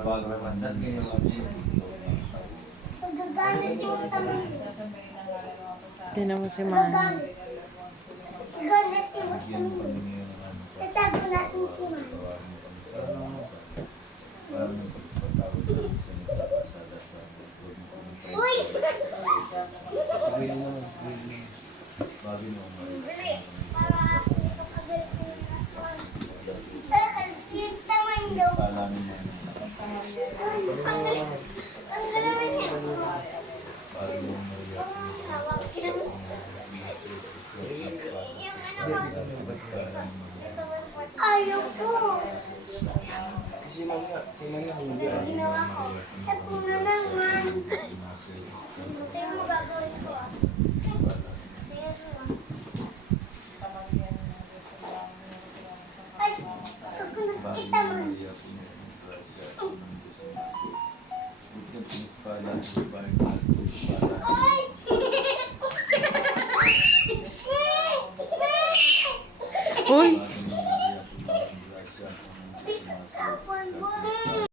Pagpapamandat ngayon Paggagamit yung tamang. Tinan mo si Mama. Paggagamit. Paggagamit yung tamang. Tatago natin si Mama. Uy! Yung tamang daw. Ang galaman niya. Ayaw ko. Si Mama Ginawa ko. Sapo na naman. Ito yung gagawin ko. Ay, ako nakita mo. Ay! Uy!